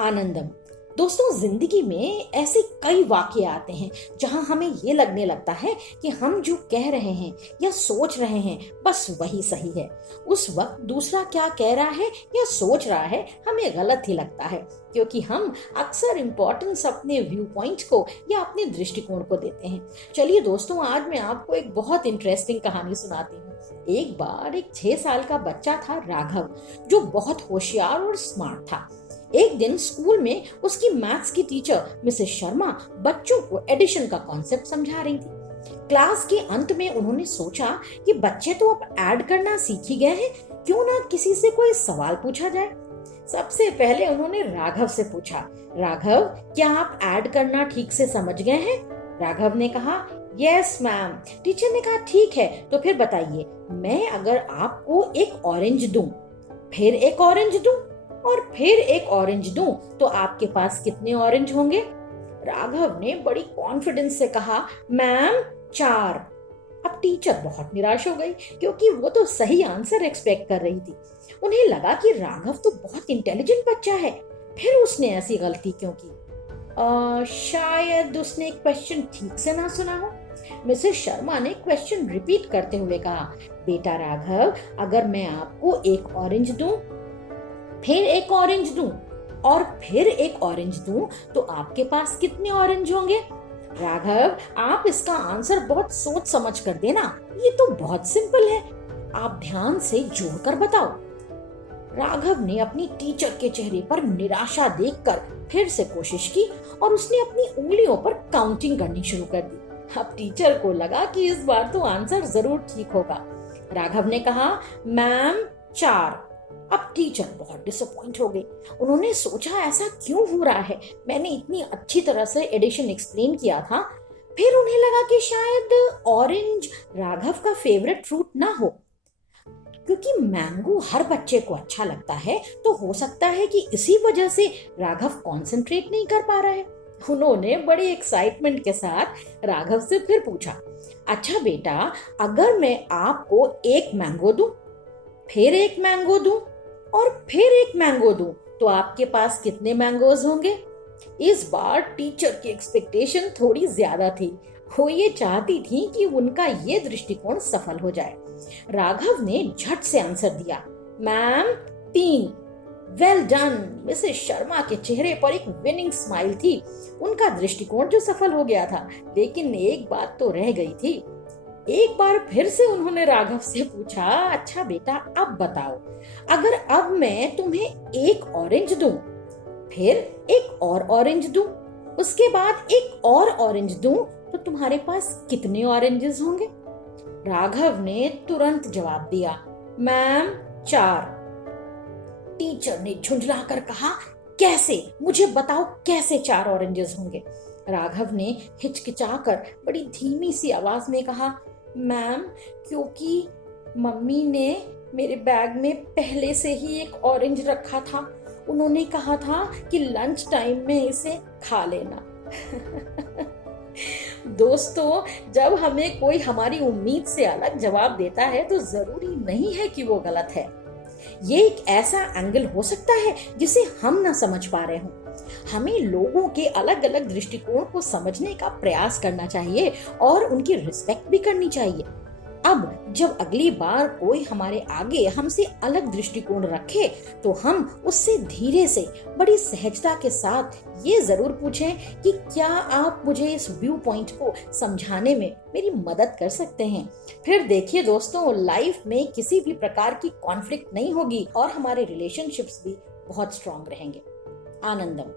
आनंदम। दोस्तों, जिंदगी में ऐसे कई वाकये आते हैं जहां हमें ये लगने लगता है कि हम जो कह रहे हैं या सोच रहे हैं बस वही सही है। उस वक्त दूसरा क्या कह रहा है या सोच रहा है हमें गलत ही लगता है, क्योंकि हम अक्सर इम्पोर्टेंस अपने व्यू पॉइंट को या अपने दृष्टिकोण को देते हैं। चलिए दोस्तों, आज मैं आपको एक बहुत इंटरेस्टिंग कहानी सुनाती हूँ। एक बार एक 6 साल का बच्चा था, राघव, जो बहुत होशियार और स्मार्ट था। एक दिन स्कूल में उसकी मैथ्स की टीचर मिसेस शर्मा बच्चों को एडिशन का कॉन्सेप्ट समझा रही थी। क्लास के अंत में उन्होंने सोचा कि बच्चे तो अब ऐड करना सीख ही गए हैं, क्यों ना किसी से कोई सवाल पूछा जाए। सबसे पहले उन्होंने राघव से पूछा, राघव, क्या आप ऐड करना ठीक से समझ गए हैं? राघव ने कहा, यस मैम। टीचर ने कहा, ठीक है, तो फिर बताइए, मैं अगर आपको एक ऑरेंज दूं, फिर एक ऑरेंज दूं और फिर एक ऑरेंज दूं, तो आपके पास कितने ऑरेंज होंगे? राघव ने बड़ी कॉन्फिडेंस से कहा, मैम 4। अब टीचर बहुत निराश हो गई, क्योंकि वो तो सही आंसर एक्सपेक्ट कर रही थी। उन्हें लगा कि राघव तो बहुत इंटेलिजेंट बच्चा है, फिर उसने ऐसी गलती क्यों की? शायद उसने क्वेश्चन ठीक से ना सुना हो। मिसेस शर्मा ने क्वेश्चन रिपीट करते हुए कहा, बेटा राघव, अगर मैं आपको एक ऑरेंज दूं, फिर एक ऑरेंज दूं और फिर एक ऑरेंज दूं, तो आपके पास कितने ऑरेंज होंगे? राघव, आप इसका आंसर बहुत सोच समझ कर देना, ये तो बहुत सिंपल है, आप ध्यान से जोड़कर बताओ। राघव ने अपनी टीचर के चेहरे पर निराशा देखकर फिर से कोशिश की और उसने अपनी उंगलियों पर काउंटिंग करनी शुरू कर दी। अब टीचर को लगा कि इस बार तो आंसर जरूर ठीक होगा। राघव ने कहा, मैम 4। अब टीचर बहुत डिसअपॉइंट हो गई। उन्होंने सोचा, ऐसा क्यों हो रहा है? मैंने इतनी अच्छी तरह से एडिशन एक्सप्लेन किया था। फिर उन्हें लगा कि शायद ऑरेंज राघव का फेवरेट फ्रूट ना हो। क्योंकि मैंगो हर बच्चे को अच्छा लगता है, तो हो सकता है कि इसी वजह से राघव कंसंट्रेट नहीं कर पा रहा है। उन्होंने बड़ी एक्साइटमेंट के साथ राघव से फिर पूछा, अच्छा बेटा, अगर मैं आपको एक मैंगो दूं, फिर एक मैंगो दूं और फिर एक मैंगो दूं, तो आपके पास कितने मैंगोज होंगे? इस बार टीचर की एक्सपेक्टेशन थोड़ी ज्यादा थी। वो ये चाहती थी कि उनका ये दृष्टिकोण सफल हो जाए। राघव ने झट से आंसर दिया, ma'am 3। Well done. Mrs Sharma के चेहरे पर एक विनिंग स्माइल थी। उनका दृष्टिकोण जो सफल हो गया था, लेकिन एक बात तो रह गई थी। एक बार फिर से उन्होंने राघव से पूछा, अच्छा बेटा, अब बताओ, अगर अब मैं तुम्हें एक ऑरेंज दूं, फिर एक और ऑरेंज दूं, उसके बाद एक और ऑरेंज दूं, तो तुम्हारे पास कितने ऑरेंजेस होंगे? राघव ने तुरंत जवाब दिया, मैम 4। टीचर ने झुंझलाकर कहा, कैसे? मुझे बताओ, कैसे 4 ऑरेंजेस होंगे? राघव ने हिचकिचाकर बड़ी धीमी सी आवाज में कहा, मैम, क्योंकि मम्मी ने मेरे बैग में पहले से ही एक ऑरेंज रखा था। उन्होंने कहा था कि लंच टाइम में इसे खा लेना। दोस्तों, जब हमें कोई हमारी उम्मीद से अलग जवाब देता है, तो जरूरी नहीं है कि वो गलत है। ये एक ऐसा एंगल हो सकता है जिसे हम ना समझ पा रहे हों। हमें लोगों के अलग अलग दृष्टिकोण को समझने का प्रयास करना चाहिए और उनकी रिस्पेक्ट भी करनी चाहिए। अब जब अगली बार कोई हमारे आगे हमसे अलग दृष्टिकोण रखे, तो हम उससे धीरे से, बड़ी सहजता के साथ ये जरूर पूछें कि क्या आप मुझे इस व्यू पॉइंट को समझाने में मेरी मदद कर सकते हैं। फिर देखिए दोस्तों, लाइफ में किसी भी प्रकार की कॉन्फ्लिक्ट नहीं होगी और हमारे रिलेशनशिप्स भी बहुत स्ट्रांग रहेंगे। आनंदम।